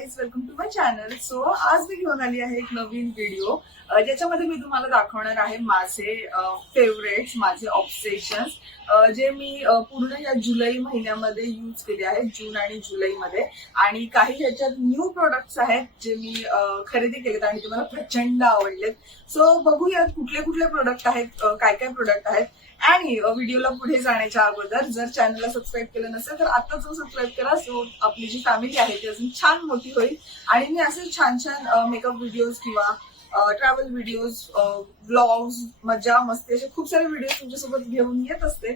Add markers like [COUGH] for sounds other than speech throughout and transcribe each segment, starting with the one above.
Guys welcome to my channel so आज मी घेऊन आली आहे एक नवीन व्हिडिओ ज्याच्यामध्ये मी तुम्हाला दाखवणार आहे माझे फेवरेट्स माझे ऑब्सेशन जे मी पूर्ण या जुलै महिन्यामध्ये यूज केले आहेत जून आणि जुलैमध्ये आणि काही ह्याच्यात न्यू प्रोडक्ट्स आहेत जे मी खरेदी केलेत आणि ते मला प्रचंड आवडलेत. सो बघूया कुठले कुठले प्रोडक्ट आहेत काय काय प्रोडक्ट आहेत. आणि व्हिडिओला पुढे जाण्याच्या अगोदर जर चॅनलला सबस्क्राईब केलं नसेल तर आता जाऊन सबस्क्राईब करा. सो आपली जी फॅमिली आहे ती अजून छान मोठी होईल. आणि मी असे छान छान मेकअप व्हिडिओज किंवा ट्रॅव्हल व्हिडिओज ब्लॉग्स मजा मस्ती असे खूप सारे व्हिडिओ तुमच्यासोबत घेऊन येत असते.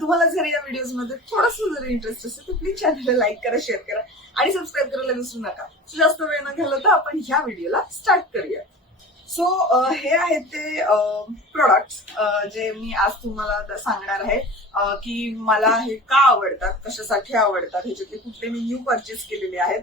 तुम्हाला जर या व्हिडिओजमध्ये थोडंसं जर इंटरेस्ट असेल तर प्लीज चॅनलला लाईक करा शेअर करा आणि सबस्क्राईब करायला विसरू नका. जास्त वेळ न घालवता आपण ह्या व्हिडिओला स्टार्ट करूया सो uh, हे आहेत ते uh, प्रोडक्ट uh, जे मी आज तुम्हाला सांगणार आहे की मला हे का आवडतात कशासाठी आवडतात ह्याच्यातले कुठले मी न्यू परचेस केलेले आहेत.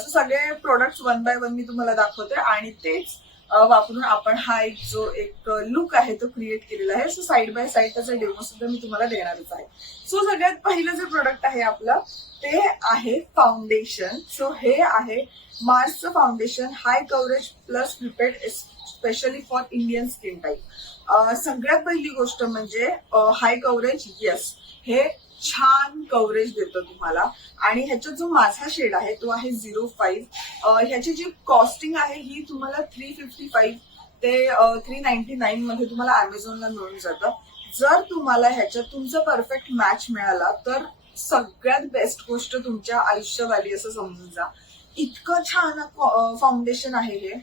सो सगळे प्रोडक्ट्स वन बाय वन मी तुम्हाला दाखवते आणि तेच वापरून आपण हा एक जो एक लुक आहे तो क्रिएट केलेला आहे. सो साईड बाय साईड त्याचा डेमो सुद्धा मी तुम्हाला देणारच आहे. सो सगळ्यात पहिलं जे प्रोडक्ट आहे आपलं ते आहे फाउंडेशन सो हे आहे मार्सचं foundation high coverage plus prepaid specially for Indian skin type सगळ्यात पहिली गोष्ट म्हणजे हाय कव्हरेज येस हे छान कव्हरेज देतं तुम्हाला. आणि ह्याच्यात जो माझा शेड आहे तो आहे झिरो फाईव्ह ह्याची जी कॉस्टिंग आहे ही तुम्हाला थ्री फिफ्टी फाईव्ह ते थ्री नाईन्टी नाईन मध्ये तुम्हाला अमेझॉनला मिळून जातं. जर तुम्हाला ह्याच्यात तुमचा परफेक्ट मॅच मिळाला तर सगळ्यात बेस्ट गोष्ट तुमच्या आयुष्यात आली असं समजून जा. इतकं छान फाउंडेशन आहे हे.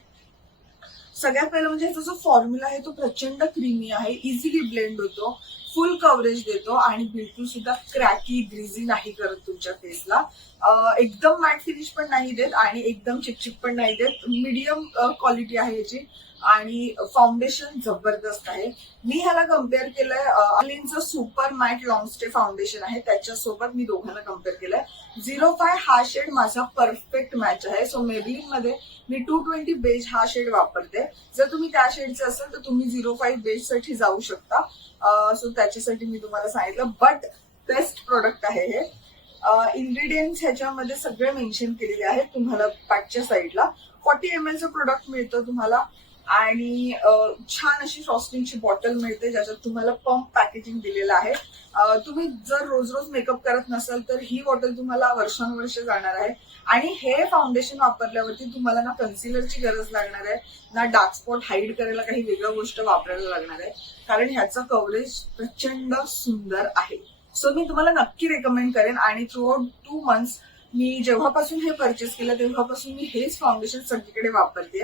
सगळ्यात पहिलं म्हणजे ह्याचा जो फॉर्म्युला आहे तो प्रचंड क्रीमी आहे इझिली ब्लेंड होतो फुल कव्हरेज देतो आणि बिलकुल सुद्धा क्रॅकी ग्रीझी नाही करत तुमच्या फेसला एकदम मॅट फिनिश पण नाही देत आणि एकदम चिपचिप पण नाही देत. मीडियम क्वालिटी आहे याची. आणि फाउंडेशन जबरदस्त आहे. मी ह्याला कंपेअर केलंय अलिनचं super matte long stay foundation आहे. त्याच्यासोबत मी दोघांना कंपेअर केलंय. झिरो फाय हा शेड माझा परफेक्ट मॅच आहे. सो मेबलिनमध्ये मी टू ट्वेंटी बेज हा शेड वापरते. जर तुम्ही त्या शेडचे असाल तर तुम्ही झिरो फाईव्ह बेजसाठी जाऊ शकता. सो त्याच्यासाठी मी तुम्हाला सांगितलं. बट बेस्ट प्रोडक्ट आहे हे. इन्ग्रेडियंट्स ह्याच्यामध्ये सगळे मेन्शन केलेले आहेत तुम्हाला पॅकच्या साईडला फॉर्टी एम एलचं प्रोडक्ट मिळतं तुम्हाला. आणि छान अशी फ्रॉस्टिंगची बॉटल मिळते ज्याच्यात तुम्हाला पंप पॅकेजिंग दिलेलं आहे. तुम्ही जर रोज रोज मेकअप करत नसाल तर ही बॉटल तुम्हाला वर्षानुवर्ष जाणार आहे. आणि हे फाउंडेशन वापरल्यावरती तुम्हाला ना कन्सिलरची गरज लागणार आहे. ना डार्क स्पॉट हाईड करायला काही वेगळं गोष्ट वापरायला लागणार आहे. कारण ह्याचं कव्हरेज प्रचंड सुंदर आहे. सो मी तुम्हाला नक्की रेकमेंड करेन आणि थ्रू आउट टू मंथ्स मी जेव्हापासून हे परचेस केलं तेव्हापासून मी हेच फाउंडेशन सगळीकडे वापरते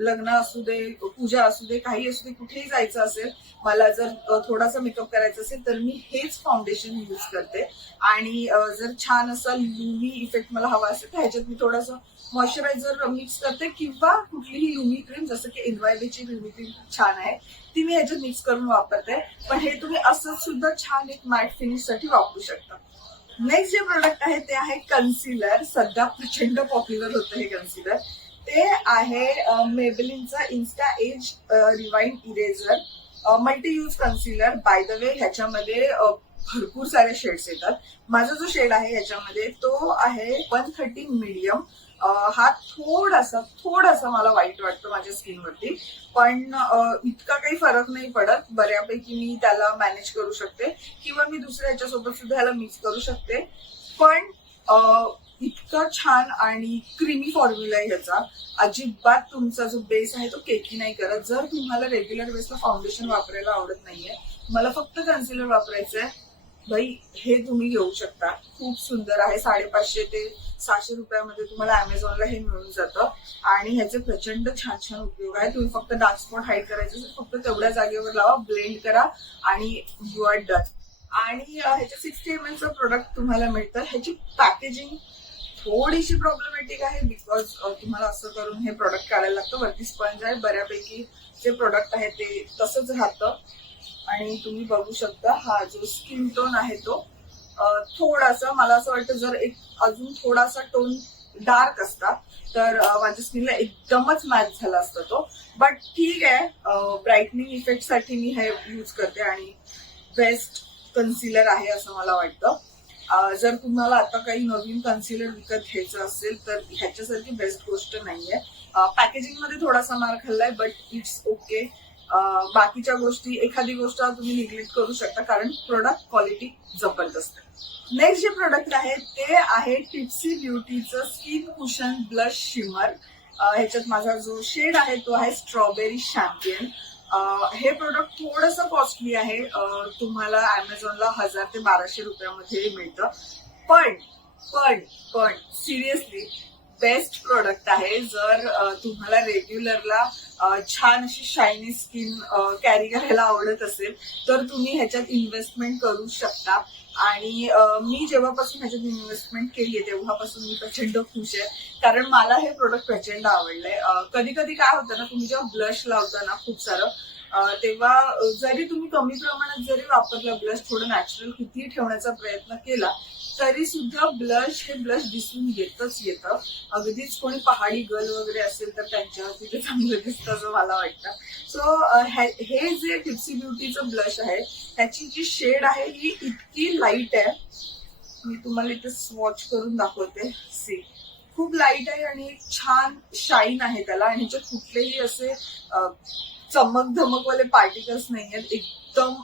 लग्न असू दे पूजा असू दे काही असू दे कुठेही जायचं असेल मला जर थोडासा मेकअप करायचा असेल तर मी हेच फाउंडेशन यूज करते. आणि जर छान असा लुमी इफेक्ट मला हवा असेल तर ह्याच्यात मी थोडासा मॉइश्चरायझर मिक्स करते किंवा कुठलीही लुमी क्रीम जसं की एनवायबीची लुमी क्रीम छान आहे ती मी ह्याच्यात मिक्स करून वापरते. पण हे तुम्ही असंच सुद्धा छान एक मॅट फिनिशसाठी वापरू शकता. नेक्स्ट जे प्रोडक्ट आहे ते आहे कन्सिलर सध्या प्रचंड पॉप्युलर होतं हे कन्सिलर ते आहे मेबलिनचा insta age rewind eraser multi use concealer by the way ह्याच्यामध्ये भरपूर सारे शेड्स येतात. माझा जो शेड आहे ह्याच्यामध्ये तो आहे वन थर्टी मीडियम हा थोडासा थोडासा मला वाईट वाटतो माझ्या स्किनवरती पण इतका काही फरक नाही पडत. बऱ्यापैकी मी त्याला मॅनेज करू शकते. किंवा मी दुसऱ्या ह्याच्यासोबत सुद्धा ह्याला मिक्स करू शकते. पण इतका छान आणि क्रीमी फॉर्म्युला आहे ह्याचा. अजिबात तुमचा जो बेस आहे तो केकी नाही करत. जर तुम्हाला रेग्युलर बेसला फाउंडेशन वापरायला आवडत नाहीये मला फक्त कन्सिलर वापरायचं आहे भाई हे तुम्ही घेऊ शकता. खूप सुंदर आहे. साडेपाचशे ते सहाशे रुपयामध्ये तुम्हाला अमेझॉनला हे मिळून जातं. आणि ह्याचे प्रचंड छान छान उपयोग आहे. तुम्ही फक्त डार्क स्पॉट हाईड करायचे फक्त तेवढ्या जागेवर लावा ब्लेंड करा आणि यू आर डन आणि ह्याच्या ह्याचे सिक्स्टी एम एलचं प्रोडक्ट तुम्हाला मिळतं. ह्याची पॅकेजिंग थोडीशी प्रॉब्लेमॅटिक आहे बिकॉज तुम्हाला असं करून हे प्रोडक्ट काढायला लागतं. वरती स्पंज आहे. बऱ्यापैकी जे प्रोडक्ट आहे ते तसंच राहतं. आणि तुम्ही बघू शकता हा जो स्किन टोन आहे तो थोडासा मला असं वाटतं जर एक अजून थोडासा टोन डार्क असता तर माझ्या स्किनला एकदमच मॅच झाला असता तो. बट ठीक आहे ब्राईटनिंग इफेक्टसाठी मी हे यूज करते आणि बेस्ट कन्सिलर आहे असं मला वाटतं. जर तुम्हाला आता काही नवीन कन्सिलर विकत घ्यायचं असेल तर ह्याच्यासारखी बेस्ट गोष्ट नाहीये. पॅकेजिंगमध्ये थोडासा मार खाल्लाय बट इट्स ओके बाकीच्या गोष्टी एखादी गोष्ट तुम्ही निग्लेक्ट करू शकता कारण प्रोडक्ट क्वालिटी जबरदस्त नेक्स्ट जे प्रोडक्ट आहे ते आहे टिप्सी ब्युटीचं स्किन कुशन ब्लश शिमर ह्याच्यात माझा जो शेड आहे तो आहे स्ट्रॉबेरी शॅम्पियन हे प्रोडक्ट थोडस कॉस्टली आहे. तुम्हाला अमेझॉनला हजार ते बाराशे रुपयामध्ये मिळतं. पण पण पण सिरियसली बेस्ट प्रोडक्ट आहे. जर तुम्हाला रेग्युलरला छान अशी शायनी स्किन कॅरी करायला आवडत असेल तर तुम्ही ह्याच्यात इन्व्हेस्टमेंट करू शकता. आणि मी जेव्हापासून ह्याच्यात इन्व्हेस्टमेंट केली आहे तेव्हापासून मी प्रचंड खुश आहे. कारण मला हे प्रोडक्ट प्रचंड आवडलंय. कधी कधी काय होतं ना तुम्ही जेव्हा ब्लश लावता ना खूप सारं तेव्हा जरी तुम्ही कमी प्रमाणात जरी वापरला ब्लश थोडं नॅचरल कितीही ठेवण्याचा प्रयत्न केला तरी सुद्धा ब्लश हे ब्लश दिसून येतच येतं. अगदीच कोणी पहाडी गर्ल वगैरे असेल तर त्यांच्या तिथे चांगलं दिसतं असं मला वाटतं. सो हे जे टिप्सी ब्युटीचं ब्लश आहे त्याची जी शेड आहे ही इतकी लाइट आहे. मी तुम्हाला इथे स्वॉच करून दाखवते. सी खूप लाइट आहे आणि छान शाईन आहे त्याला. आणि जे कुठलेही असे चमक धमकवाले पार्टिकल्स नाही आहेत एकदम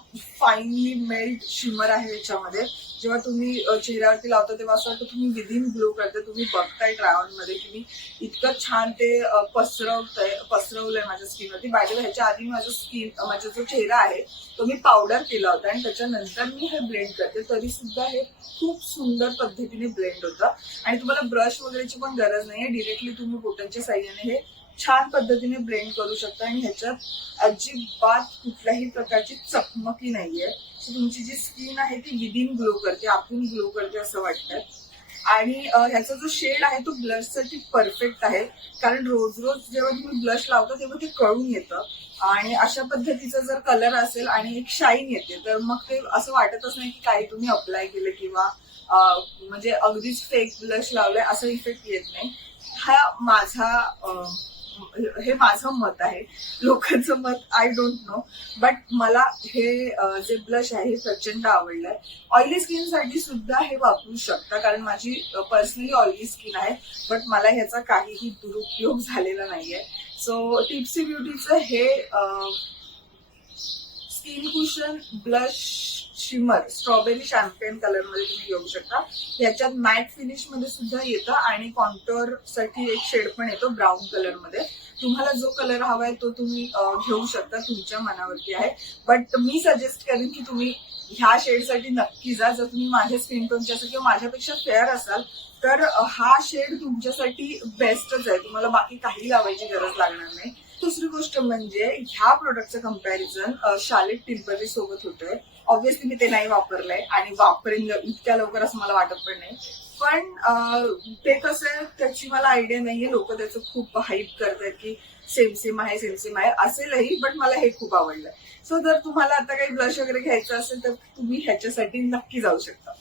फाईनली मेल्ट शिमर आहे याच्यामध्ये. जेव्हा तुम्ही चेहऱ्यावरती लावता तेव्हा असं वाटतं तुम्ही विदिन ग्लो करता. तुम्ही बघताय ट्रायऑनमध्ये की मी इतकं छान ते पसरवतंय पसरवलंय माझ्या स्किनवरती बाय ह्याच्या आधी माझं स्किन माझा जो चेहरा आहे तो मी पावडर केला होता आणि त्याच्यानंतर मी हे ब्लेंड करते. तरी सुद्धा हे खूप सुंदर पद्धतीने ब्लेंड होतं. आणि तुम्हाला ब्रश वगैरेची पण गरज नाहीये. डिरेक्टली तुम्ही बोटांच्या साह्याने हे छान पद्धतीने ब्लेंड करू शकता आणि ह्याच्यात अजिबात कुठल्याही प्रकारची चकमकी नाहीये. तुमची जी स्किन आहे ती विदिन ग्लो करते आतून ग्लो करते असं वाटतंय. आणि ह्याचा जो शेड आहे तो ब्लशसाठी परफेक्ट आहे. कारण रोज रोज जेव्हा तुम्ही ब्लश लावता तेव्हा ते कळून येतं. आणि अशा पद्धतीचा जर कलर असेल आणि एक शाईन येते तर मग ते असं वाटतच नाही की काही तुम्ही अप्लाय केलं किंवा म्हणजे अगदीच फेक ब्लश लावलंय असं इफेक्ट येत नाही. हा माझा हे माझं मत आहे. लोकांचं मत आय डोंट नो बट मला हे जे ब्लश आहे हे प्रचंड आवडलंय. ऑइली स्किनसाठी सुद्धा हे वापरू शकता. कारण माझी पर्सनली ऑइली स्किन आहे. बट मला ह्याचा काहीही दुरुपयोग झालेला नाहीये. सो टिप्सी ब्युटीचं हे skin cushion blush shimmer strawberry champagne कलरमध्ये तुम्ही घेऊ शकता. याच्यात मॅट फिनिशमध्ये सुद्धा येतं आणि कॉन्टोरसाठी एक शेड पण येतो ब्राऊन कलरमध्ये. तुम्हाला जो कलर हवाय तो तुम्ही घेऊ शकता तुमच्या मनावरती आहे. बट मी सजेस्ट करेन की तुम्ही ह्या शेडसाठी नक्की जा. जर तुम्ही माझ्या स्किन टोनच्या असाल किंवा माझ्यापेक्षा फेअर असाल तर हा शेड तुमच्यासाठी बेस्टच आहे. तुम्हाला बाकी काही लावायची गरज लागणार नाही. दुसरी गोष्ट म्हणजे ह्या प्रोडक्टचं कंपॅरिझन शालेट पिंपरी सोबत होतंय. ऑब्व्हियसली मी ते नाही वापरलंय आणि वापरेन इतक्या लवकर असं मला वाटत पण नाही. पण ते कसं आहे त्याची मला आयडिया नाहीये. लोक त्याचं खूप हाईप करतात की सेम सेम आहे सेम सेम आहे. असेलही बट मला हे खूप आवडलं. सो जर तुम्हाला आता काही ब्लश वगैरे घ्यायचं असेल तर तुम्ही ह्याच्यासाठी नक्की जाऊ शकता.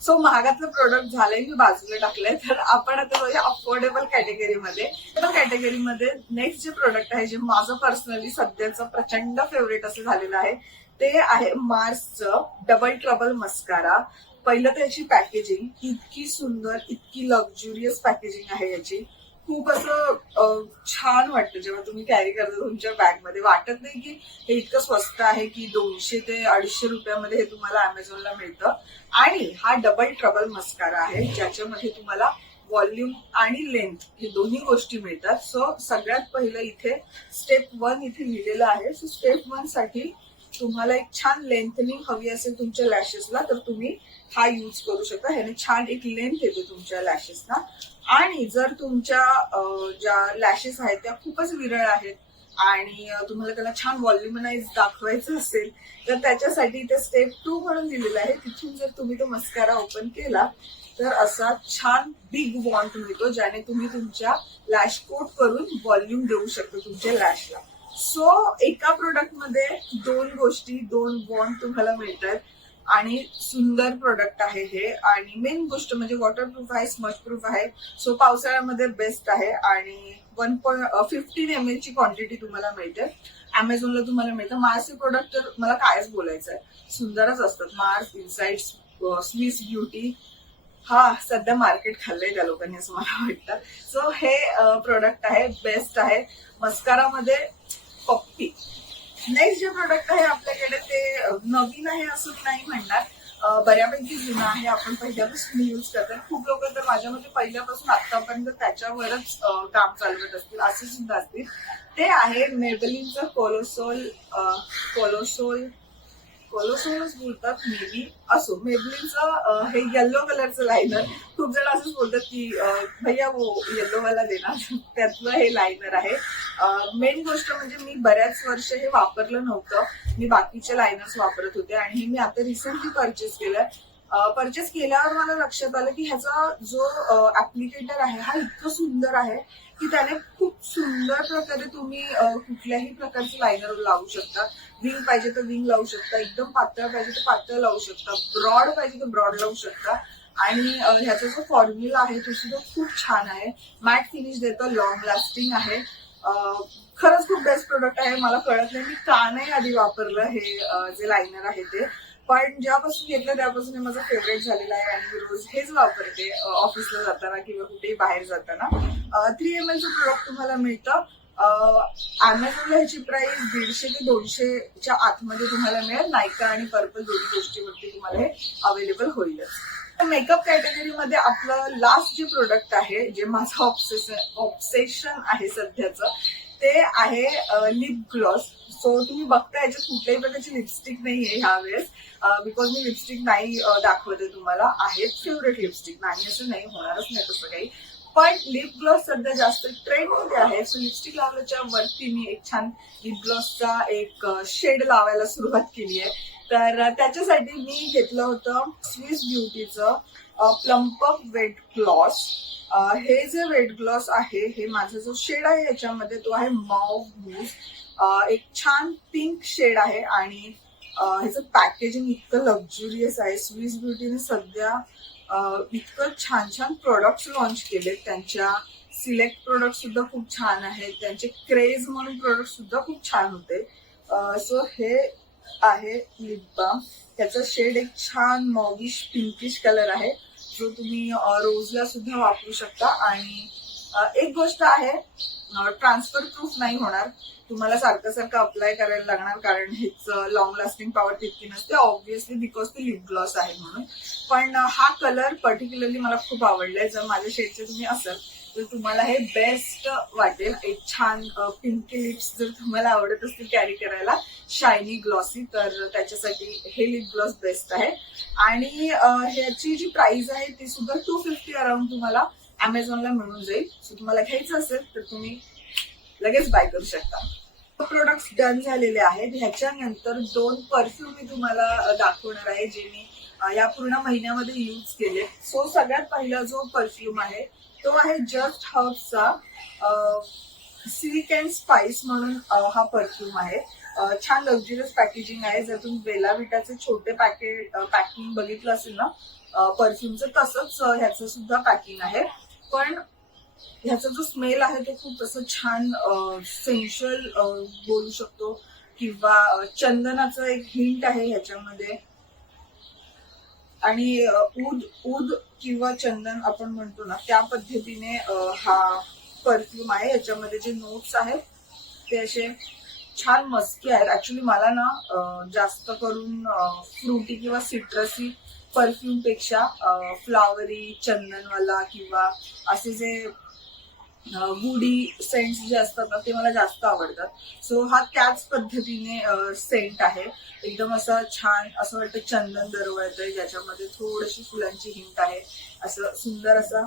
सो महागातलं प्रोडक्ट झालंय मी बाजूला टाकलंय. तर आपण आता जाऊया अफोर्डेबल कॅटेगरीमध्ये त्या कॅटेगरीमध्ये नेक्स्ट जे प्रोडक्ट आहे जे माझं पर्सनली सध्याचं प्रचंड फेवरेट असं झालेलं आहे ते आहे मार्सचं डबल ट्रबल मस्कारा पहिलं त्याची पॅकेजिंग इतकी सुंदर इतकी लक्झुरियस पॅकेजिंग आहे याची. खूप असं छान वाटतं जेव्हा तुम्ही कॅरी करता तुमच्या बॅगमध्ये वाटत नाही की हे इतकं स्वस्त आहे की दोनशे ते अडीचशे रुपयामध्ये हे तुम्हाला अमेझॉनला मिळतं. आणि हा डबल ट्रबल मस्कारा आहे ज्याच्यामध्ये तुम्हाला व्हॉल्यूम आणि लेंथ हे दोन्ही गोष्टी मिळतात. सो सगळ्यात पहिलं इथे स्टेप वन इथे लिहिलेलं आहे. सो स्टेप वनसाठी तुम्हाला एक छान लेंथनिंग हवी असेल तुमच्या लॅशेसला तर तुम्ही हा यूज करू शकता. ह्याने छान एक लेंथ येते तुमच्या लॅशेसना आणि जर तुमच्या ज्या लॅशेस आहेत त्या खूपच विरळ आहेत आणि तुम्हाला त्याला छान व्हॉल्युमनाइज दाखवायचं असेल तर त्याच्यासाठी ते स्टेप टू म्हणून दिलेलं आहे. तिथून जर तुम्ही तो मस्कारा ओपन केला तर असा छान बिग वॉन्ट मिळतो ज्याने तुम्ही तुमच्या लॅश कोट करून व्हॉल्यूम देऊ शकता तुमच्या लॅशला. सो एका प्रोडक्टमध्ये दोन गोष्टी दोन वॉन्ट तुम्हाला मिळतात. आणि सुंदर प्रोडक्ट आहे हे. आणि मेन गोष्ट म्हणजे वॉटरप्रूफ आहे स्मच प्रूफ आहे. सो पावसाळ्यामध्ये बेस्ट आहे. आणि वन पॉईंट फिफ्टीन एम एलची क्वांटिटी तुम्हाला मिळते. अमेझॉनला तुम्हाला मिळतं. मार्सचे प्रोडक्ट तर मला कायच बोलायचं आहे सुंदरच असतात. मार्स इन्साइट्स स्विस ब्युटी हा सध्या मार्केट खाल्लंय त्या लोकांनी असं मला वाटतं. सो हे प्रोडक्ट आहे. बेस्ट आहे. मस्कारामध्ये पप्पी. नेक्स्ट जे प्रोडक्ट आहे आपल्याकडे ते नवीन आहे असं मी नाही म्हणणार. बऱ्यापैकी जुनं आहे. आपण पहिल्यापासून युज करतात खूप लोक तर माझ्या मते पहिल्यापासून आतापर्यंत त्याच्यावरच काम चालवत असतील असे सुद्धा असतील. ते आहे मेबलिनचं कोलोसोल कोलोसोल कोलोसोलच बोलतात मेबी असो मेबलीचं हे येल्लो कलरचं लायनर खूप जण असंच बोलतात की भैया वो येल्लो वाला देणार [LAUGHS] त्यातलं हे लायनर आहे. मेन गोष्ट म्हणजे मी बऱ्याच वर्ष हे वापरलं नव्हतं. मी बाकीचे लायनर्स वापरत होते आणि हे मी आता रिसेंटली परचेस केलंय. परचेस केल्यावर मला लक्षात आलं की ह्याचा जो ऍप्लिकेटर आहे हा इतकं सुंदर आहे की त्याने खूप सुंदर प्रकारे तुम्ही कुठल्याही प्रकारचे लायनर लावू शकता. विंग पाहिजे तर विंग लावू शकता. एकदम पातळ पाहिजे तर पातळ लावू शकता. ब्रॉड पाहिजे तर ब्रॉड लावू शकता. आणि ह्याचा जो फॉर्म्युला आहे तो सुद्धा खूप छान आहे. मॅट फिनिश देतो लॉंग लास्टिंग आहे. खरंच खूप बेस्ट प्रोडक्ट आहे. मला कळत नाही. मी का नाही आधी वापरलं हे जे लायनर आहे ते. पण ज्यापासून घेतलं त्यापासून हे माझं फेवरेट झालेलं आहे आणि मी रोज हेच वापरते ऑफिसला जाताना किंवा कुठेही बाहेर जाताना. थ्री एम एलचं प्रोडक्ट तुम्हाला मिळतं. अमेझॉनला ह्याची प्राइस दीडशे ते दोनशेच्या आतमध्ये तुम्हाला मिळेल. नायका आणि पर्पल दोन्ही गोष्टीवरती तुम्हाला हे अवेलेबल होईलच. मेकअप कॅटेगरीमध्ये आपलं लास्ट जे प्रोडक्ट आहे जे माझं ऑब्सेशन ऑब्सेशन आहे सध्याचं ते आहे लिप ग्लॉस सो तुम्ही बघता याच्यात कुठल्याही प्रकारची लिपस्टिक नाहीये ह्या वेळेस बिकॉज मी लिपस्टिक नाही दाखवते तुम्हाला. आहेत फेवरेट लिपस्टिक नाही असं नाही होणारच नाही तसं काही. पण लिप ग्लॉस सध्या जास्त ट्रेंडमध्ये आहे. सो लिपस्टिक लावल्याच्या वरती मी एक छान लिप ग्लॉसचा एक शेड लावायला सुरुवात केली आहे. तर त्याच्यासाठी मी घेतलं होतं स्विस ब्युटीचं प्लम्पअप वेट ग्लॉस हे जे वेट ग्लॉस आहे हे माझा जो शेड आहे याच्यामध्ये तो आहे मॉव मूज एक छान पिंक शेड आहे आणि ह्याचं पॅकेजिंग इतकं लक्झुरियस आहे. स्विस ब्युटीने सध्या इतकं छान छान प्रोडक्ट्स लॉन्च केले त्यांच्या सिलेक्ट प्रोडक्ट सुद्धा खूप छान आहेत. त्यांचे क्रेज म्हणून प्रोडक्ट सुद्धा खूप छान होते. सो हे आहे लिप बाम त्याचा शेड एक छान मॉविश पिंकिश कलर आहे जो तुम्ही रोजला सुद्धा वापरू शकता. आणि एक गोष्ट आहे ट्रान्सफर प्रूफ नाही होणार. तुम्हाला सारखं सारखं अप्लाय करायला लागणार कारण हेच लॉंग लास्टिंग पॉवर तितकी नसते. ऑब्व्हियसली बिकॉज ती लिप ग्लॉस आहे म्हणून. पण हा कलर पर्टिक्युलरली मला खूप आवडलाय. जर माझ्या शेडचे तुम्ही असाल तर तुम्हाला हे बेस्ट वाटेल. एक छान पिंकी लिप्स जर तुम्हाला आवडत असतील कॅरी करायला शायनी ग्लॉसी तर त्याच्यासाठी हे लिप ग्लॉस बेस्ट आहे. आणि ह्याची जी प्राइस आहे ती सुद्धा टू फिफ्टी अराउंड तुम्हाला अमेझॉनला मिळून जाईल. सो तुम्हाला घ्यायचं असेल तर तुम्ही लगेच बाय करू शकता. प्रोडक्ट्स डन झालेले आहेत. ह्याच्यानंतर दोन परफ्यूम मी तुम्हाला दाखवणार आहे जे मी या पूर्ण महिन्यामध्ये यूज केले. सो सगळ्यात पहिला जो परफ्यूम आहे तो आहे जस्ट हर्बचा सिल्क अँड स्पाइस म्हणून हा परफ्यूम आहे. छान लक्झरियस पॅकेजिंग आहे. जर तुम्ही बेला विटाचे छोटे पॅकेट पॅकिंग बघितलं असेल ना परफ्यूमचं तसंच ह्याचं सुद्धा पॅकिंग आहे. पण ह्याचा जो स्मेल आहे तो खूप असं छान सेन्शुअल बोलू शकतो. किंवा अ, चंदनाचं एक हिंट आहे ह्याच्यामध्ये. आणि उद उद किंवा चंदन आपण म्हणतो ना त्या पद्धतीने हा परफ्यूम आहे. याच्यामध्ये जे नोट्स आहेत ते असे छान मस्की आहेत. ऍक्च्युली मला ना जास्त करून फ्रुटी किंवा सिट्रसी परफ्यूमपेक्षा फ्लावरी चंदनवाला किंवा असे जे गुडी सेंट्स जे असतात ना ते मला जास्त आवडतात. सो हा त्याच पद्धतीने सेंट आहे. एकदम असं छान असं वाटतं चंदन दरवळतंय ज्याच्यामध्ये थोडीशी फुलांची हिंट आहे. असं सुंदर असा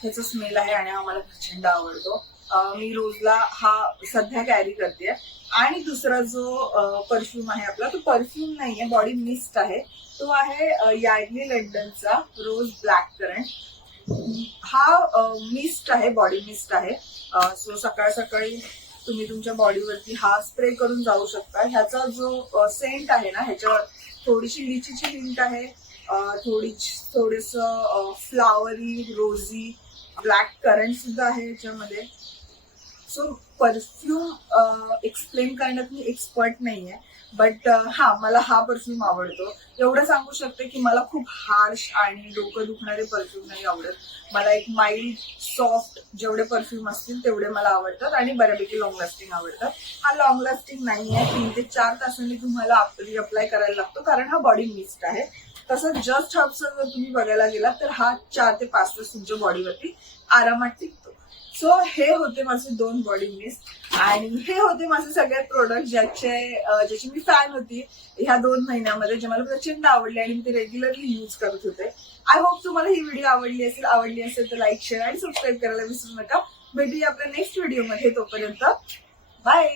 ह्याचा स्मेल आहे आणि हा मला प्रचंड आवडतो. मी रोजला हा सध्या कॅरी करते. आणि दुसरा जो परफ्यूम आहे आपला तो परफ्यूम नाहीये बॉडी मिस्ट आहे. तो आहे यार्डली लंडनचा रोज ब्लॅक करंट हा मिस्ट आहे बॉडी मिस्ट आहे. सो सकाळ सकाळी तुम्ही तुमच्या बॉडीवरती हा स्प्रे करून जाऊ शकता. ह्याचा जो सेंट आहे ना ह्याच्यावर थोडीशी लिचीची हिंट आहे. थोडी थोडस फ्लावरी रोझी ब्लॅक करंट सुद्धा आहे ह्याच्यामध्ये. सो परफ्यूम एक्सप्लेन करण्यात मी एक्सपर्ट नाहीये. बट uh, हा मला हा परफ्यूम आवडतो. एवढं सांगू शकते की मला खूप हार्श आणि डोकं दुखणारे परफ्यूम नाही आवडत. मला एक माइल्ड सॉफ्ट जेवढे परफ्यूम असतील तेवढे मला आवडतात आणि बऱ्यापैकी लॉंग लास्टिंग आवडतात. हा लॉंग लास्टिंग नाही आहे. तीन ते चार तासांनी तुम्हाला अप्लाय करायला लागतो कारण हा बॉडी मिस्ट आहे. तसं जस्ट हर्बचा जर तुम्ही बघायला गेलात तर हा चार ते पाच तास तुमच्या बॉडीवरती आरामात टिकतो. सो हे होते माझे दोन बॉडी मिस्ट आणि हे होते माझे सगळे प्रोडक्ट ज्याचे ज्याची मी फॅन होती ह्या दोन महिन्यामध्ये जे मला प्रचंड आवडले आणि मी ते रेग्युलरली यूज करत होते. आय होप तुम्हाला ही व्हिडिओ आवडली असेल आवडली असेल तर लाईक शेअर आणि सबस्क्राईब करायला विसरू नका. भेटूया आपल्या नेक्स्ट व्हिडिओमध्ये तोपर्यंत बाय